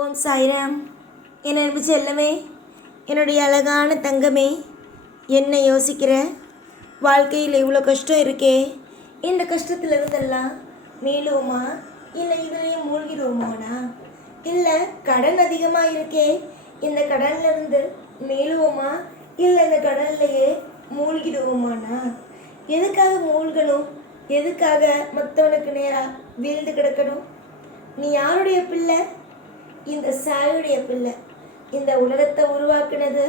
ஓம் சாய்ராம். என் அன்பு செல்லமே, என்னுடைய அழகான தங்கமே, என்ன யோசிக்கிற? வாழ்க்கையில் இவ்வளோ கஷ்டம் இருக்கே, இந்த கஷ்டத்தில் இருந்தெல்லாம் மீளுவோமா இல்லை இதுலேயும் மூழ்கிடுவோமாண்ணா? இல்லை கடன் அதிகமாக இருக்கே, இந்த கடன்லேருந்து மீளுவோமா இல்லை இந்த கடன்லையே மூழ்கிடுவோமாண்ணா? எதுக்காக மூழ்கணும்? எதுக்காக மற்றவனுக்கு நேராக வீழ்ந்து கிடக்கணும்? நீ யாருடைய பிள்ளை? இந்த சாயுடைய பிள்ளை. இந்த உலகத்தை உருவாக்குனது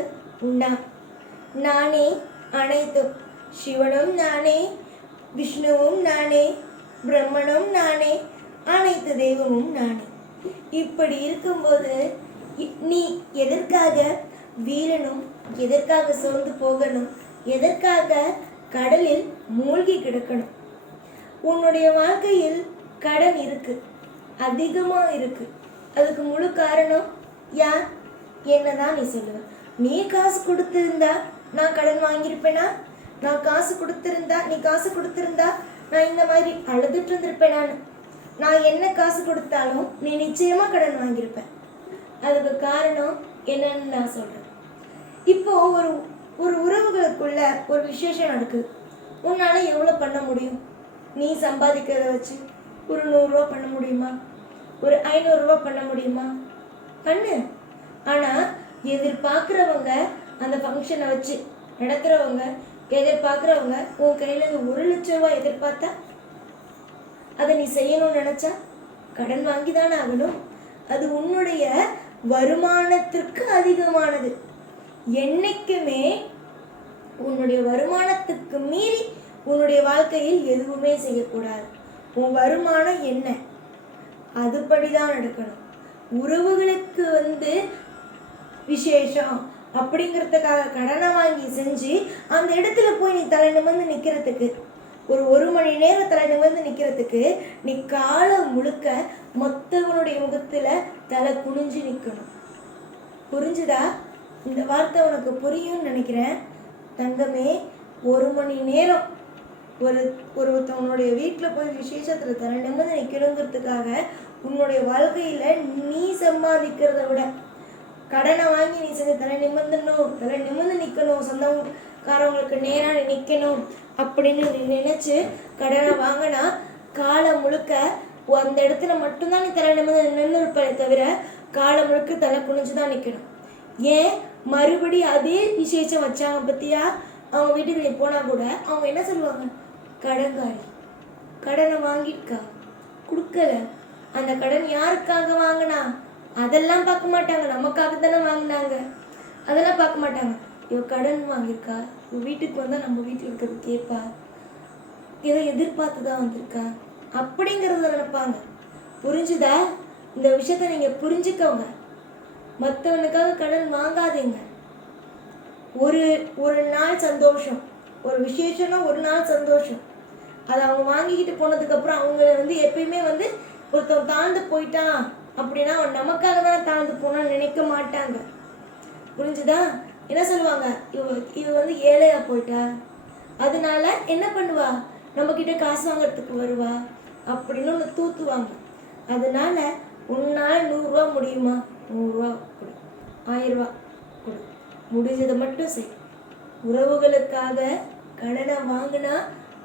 நானே. அனைத்தும் சிவனும் நானே, விஷ்ணுவும் நானே, பிரம்மனும் நானே, அனைத்து தெய்வமும் நானே. இப்படி இருக்கும்போது நீ எதற்காக வீழணும்? எதற்காக சோர்ந்து போகணும்? எதற்காக கடலில் மூழ்கி கிடக்கணும்? உன்னுடைய வாழ்க்கையில் கடன் இருக்கு, அதிகமாக இருக்கு. அதுக்கு முழு காரணம் யார்? என்னதான் நீ சொல்லுவ? நீ காசு கொடுத்திருந்தா நான் கடன் வாங்கியிருப்பேனா? நான் காசு கொடுத்திருந்தா, நீ காசு கொடுத்திருந்தா நான் இந்த மாதிரி அழுதுட்டு இருந்திருப்பேன். நான் என்ன காசு கொடுத்தாலும் நீ நிச்சயமா கடன் வாங்கியிருப்பேன். அதுக்கு காரணம் என்னன்னு நான் சொல்றேன். இப்போ ஒரு உறவுகளுக்குள்ள ஒரு விசேஷம் நடக்குது. உன்னால எவ்வளோ பண்ண முடியும்? நீ சம்பாதிக்கிறத வச்சு ஒரு 100 ரூபா பண்ண முடியுமா? ஒரு 500 ரூபா பண்ண முடியுமா? பண்ணு. ஆனால் எதிர்பார்க்குறவங்க, அந்த ஃபங்க்ஷனை வச்சு நடத்துகிறவங்க எதிர்பார்க்குறவங்க உன் கையில் 1 லட்ச ரூபா எதிர்பார்த்தா அதை நீ செய்யணும்னு நினச்சா கடன் வாங்கி தானே ஆகணும். அது உன்னுடைய வருமானத்திற்கு அதிகமானது. என்னைக்குமே உன்னுடைய வருமானத்துக்கு மீறி உன்னுடைய வாழ்க்கையில் எதுவுமே செய்யக்கூடாது. உன் வருமானம் என்ன, அதுபடிதான் நடக்கணும். உறவுகளுக்கு விசேஷம் அப்படிங்கிறதுக்காக கடனை வாங்கி செஞ்சு அந்த இடத்துல போய் நீ தலை நிமிர்ந்து நிற்கிறதுக்கு, ஒரு மணி நேரம் தலை நிமிர்ந்து நிற்கிறதுக்கு நீ காலம் முழுக்க மொத்தவனுடைய முகத்தில் தலை குனிஞ்சு நிற்கணும். புரிஞ்சுதா? இந்த வார்த்தை உனக்கு புரியும்னு நினைக்கிறேன் தங்கமே. 1 மணி நேரம் ஒருத்தவனுடைய வீட்டில் போய் விசேஷத்தில் தலை நிமிர்ந்து நிற்கணுங்கிறதுக்காக உன்னுடைய வாழ்க்கையில் நீ சம்பாதிக்கிறத விட கடனை வாங்கி நீ செஞ்ச தலை நிமிர்ந்து நிற்கணும், சொந்தக்காரவங்களுக்கு நேராக நிற்கணும் அப்படின்னு நீ நினச்சி கடனை வாங்கினா காலம் முழுக்க அந்த இடத்துல மட்டும்தான் நீ தலை நிமிர்ந்து நின்று இருப்பதை தவிர காலம் முழுக்க தலை குனிஞ்சு தான் நிற்கணும். ஏன் மறுபடி அதே விசேஷம் வச்சாங்க பற்றியா? அவங்க வீட்டுக்கு நீ போனால் கூட அவங்க என்ன சொல்லுவாங்க? கடன்காரி, கடனை வாங்கியிருக்கா, கொடுக்கல. அந்த கடன் யாருக்காக வாங்கினா அதெல்லாம் பார்க்க மாட்டாங்க. நமக்காக தானே வாங்கினாங்க, அதெல்லாம் பார்க்க மாட்டாங்க. இவ கடன் வாங்கியிருக்கா, இவ வீட்டுக்கு வந்தால் நம்ம வீட்டில் இருக்கிறது கேட்பா, இதை எதிர்பார்த்து தான் வந்திருக்கா அப்படிங்கிறத நினைப்பாங்க. புரிஞ்சுதா? இந்த விஷயத்த நீங்கள் புரிஞ்சுக்கோங்க. மற்றவனுக்காக கடன் வாங்காதீங்க. ஒரு நாள் சந்தோஷம், ஒரு விசேஷம்னா ஒரு நாள் சந்தோஷம். அதை அவங்க வாங்கிக்கிட்டு போனதுக்கப்புறம் அவங்க எப்பயுமே ஒருத்தன் தாழ்ந்து போயிட்டான் அப்படின்னா அவன் நமக்காக தான் தாழ்ந்து போனான்னு நினைக்க மாட்டாங்க. புரிஞ்சுதா? என்ன சொல்லுவாங்க? இவ ஏழையா போயிட்டா, அதனால என்ன பண்ணுவா? நம்மக்கிட்ட காசு வாங்கிறதுக்கு வருவா அப்படின்னு ஒன்று தூத்துவாங்க. அதனால உன்னால் 100 ரூபா முடியுமா? 100 ரூபா கொடு, 1000 ரூபா கொடு, முடிஞ்சதை மட்டும் செய். உறவுகளுக்காக கடனை வாங்கினா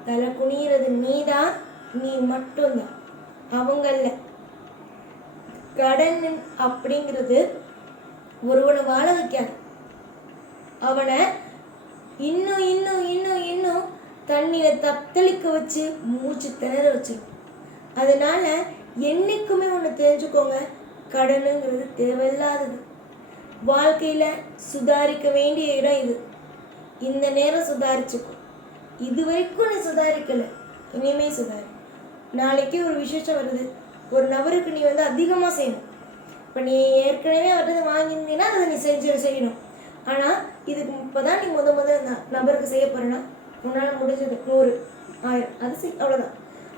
தலை குனிகிறது நீதான், நீ மட்டும்தான், அவங்கள. கடன் அப்படிங்கிறது ஒருவனை வாழ வைக்காது, அவனை இன்னும் இன்னும் இன்னும் இன்னும் தண்ணியில தத்தளிக்க வச்சு மூச்சு திணற வச்சிடும். அதனால என்னைக்குமே ஒன்று தெரிஞ்சுக்கோங்க, கடனுங்கிறது தேவையில்லாதது. வாழ்க்கையில் சுதாரிக்க வேண்டிய இடம் இது. இந்த நேரம் சுதாரிச்சுக்கோ. இது வரைக்கும் நீ சுதாரிக்கலை, இனிமே சுதாரி. நாளைக்கு ஒரு விசேஷம் வருது, ஒரு நபருக்கு நீ அதிகமாக செய்யணும். இப்போ நீ ஏற்கனவே வர்றது வாங்கியிருந்தீங்கன்னா அதை நீ செய்யணும். ஆனால் இதுக்கு இப்போதான் நீ முத நபருக்கு செய்ய போகிறேன்னா உன்னால் முடிஞ்சது 100, 1000 அது செய், அவ்வளோதான்.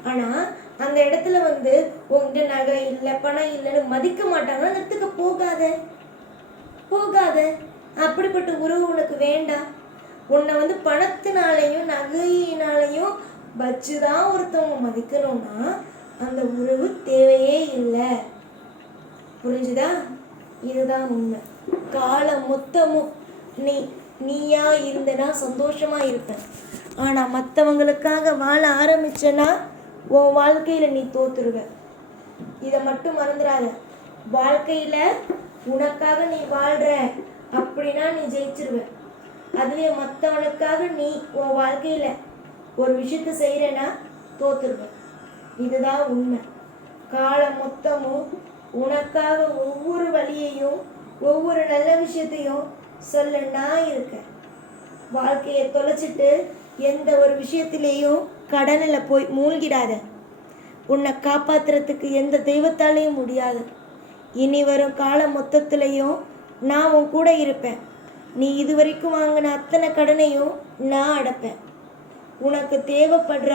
ஆனால் அந்த இடத்துல உங்கள்கிட்ட நகை இல்லை, பணம் இல்லைன்னு மதிக்க மாட்டாங்கன்னா அந்த இடத்துக்கு போகாத. அப்படிப்பட்ட உறவு உனக்கு வேண்டாம். உன்னை பணத்தினாலையும் நகையினாலையும் வச்சுதான் ஒருத்தவங்க மதிக்கணும்னா அந்த உறவு தேவையே இல்லை. புரிஞ்சுதா? இதுதான் உண்மை. காலம் மொத்தமும் நீயா இருந்தனா சந்தோஷமா இருப்ப. ஆனா மற்றவங்களுக்காக வாழ ஆரம்பிச்சனா உன் வாழ்க்கையில நீ தோத்துருவ. இதை மட்டும் மறந்துடாத. வாழ்க்கையில உனக்காக நீ வாழ்ற அப்படின்னா நீ ஜெயிச்சிருவ. அதுவே மற்றவனுக்காக நீ உன் வாழ்க்கையில ஒரு விஷயத்த செய்யறனா தோத்துருவ. இதுதான் உண்மை. காலம் மொத்தமும் உனக்காக ஒவ்வொரு வழியையும் ஒவ்வொரு நல்ல விஷயத்தையும் சொல்ல நான் இருக்கேன். வாழ்க்கையை தொலைச்சிட்டு எந்த ஒரு விஷயத்திலேயும் கடனில் போய் மூழ்கிடாத. உன்னை காப்பாற்றுறதுக்கு எந்த தெய்வத்தாலேயும் முடியாது. இனி வரும் காலம் மொத்தத்துலேயும் நான் உன் கூட இருப்பேன். நீ இதுவரைக்கும் வாங்கின அத்தனை கடனையும் நான் அடைப்பேன். உனக்கு தேவைப்படுற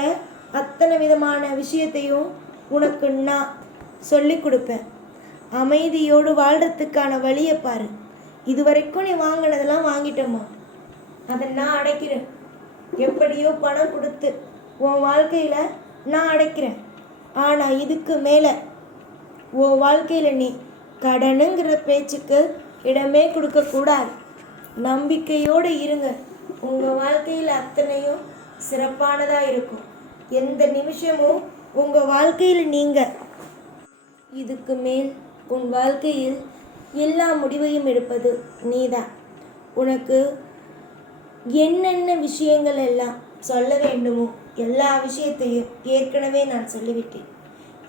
அத்தனை விதமான விஷயத்தையும் உனக்கு நான் சொல்லி கொடுப்பேன். அமைதியோடு வாழ்கிறதுக்கான வழியை பாரு. இதுவரைக்கும் நீ வாங்கினதெல்லாம் வாங்கிட்டம்மா, அதை நான் அடைக்கிறேன். எப்படியோ பணம் கொடுத்து உன் வாழ்க்கையில் நான் அடைக்கிறேன். ஆனால் இதுக்கு மேலே உன் வாழ்க்கையில் நீ கடனுங்கிற பேச்சுக்கு இடமே கொடுக்கக்கூடாது. நம்பிக்கையோடு இருங்க. உங்கள் வாழ்க்கையில் அத்தனையும் சிறப்பானதாக இருக்கும். எந்த நிமிஷமும் உங்கள் வாழ்க்கையில் நீங்கள் இதுக்கு மேல் உன் வாழ்க்கையில் எல்லா முடிவையும் எடுப்பது நீதான். உனக்கு என்னென்ன விஷயங்கள் எல்லாம் சொல்ல வேண்டுமோ எல்லா விஷயத்தையும் ஏற்கனவே நான் சொல்லிவிட்டேன்.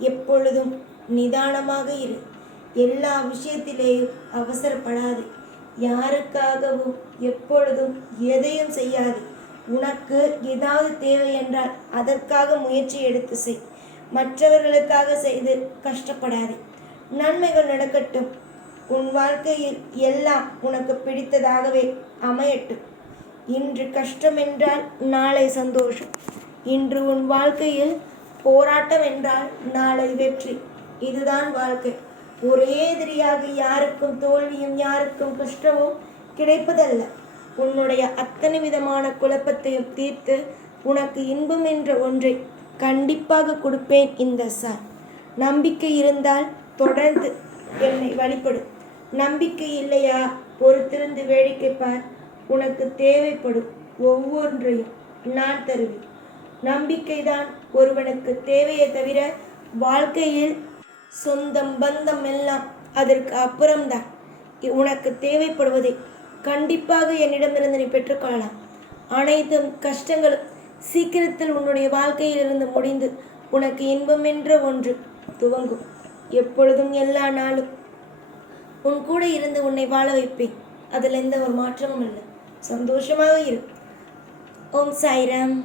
எப்பொழுதும் நிதானமாக இரு. எல்லா விஷயத்திலேயும் அவசரப்படாது. யாருக்காகவும் எப்பொழுதும் எதையும் செய்யாது. உனக்கு ஏதாவது தேவை என்றால் அதற்காக முயற்சி எடுத்து செய். மற்றவர்களுக்காக செய்து கஷ்டப்படாதே. நன்மைகள் நடக்கட்டும். உன் வாழ்க்கையில் எல்லாம் உனக்கு பிடித்ததாகவே அமையட்டும். இன்று கஷ்டம் என்றால் நாளை சந்தோஷம். இன்று உன் வாழ்க்கையில் போராட்டம் என்றால் நாளை வெற்றி. இதுதான் வாழ்க்கை. ஒரே எதிரியாக யாருக்கும் தோல்வியும் யாருக்கும் கஷ்டமும் கிடைப்பதல்ல. உன்னுடைய அத்தனை விதமான குழப்பத்தையும் தீர்த்து உனக்கு இன்பம் என்ற ஒன்றை கண்டிப்பாக கொடுப்பேன் இந்த சார். நம்பிக்கை இருந்தால் தொடர்ந்து என்னை வழிபடு. நம்பிக்கை இல்லையா, பொறுத்திருந்து வேடிக்கை பார். உனக்கு தேவைப்படும் ஒவ்வொன்றையும் நான் தருவேன். நம்பிக்கைதான் ஒருவனுக்கு தேவையை தவிர வாழ்க்கையில் சொந்தம் பந்தம் எல்லாம் அதற்கு அப்புறம்தான். உனக்கு தேவைப்படுவதை கண்டிப்பாக என்னிடமிருந்து நீ பெற்றுக்கொள்ளலாம். அனைத்தும் கஷ்டங்களும் சீக்கிரத்தில் உன்னுடைய வாழ்க்கையிலிருந்து முடிந்து உனக்கு இன்பம் என்ற ஒன்று துவங்கும். எப்பொழுதும் எல்லா நாளும் உன் கூட இருந்து உன்னை வாழ வைப்பேன். அதில் எந்த ஒரு மாற்றமும் இல்லை. சந்தோஷமாக இரு. ஓம் சாய்ராம்.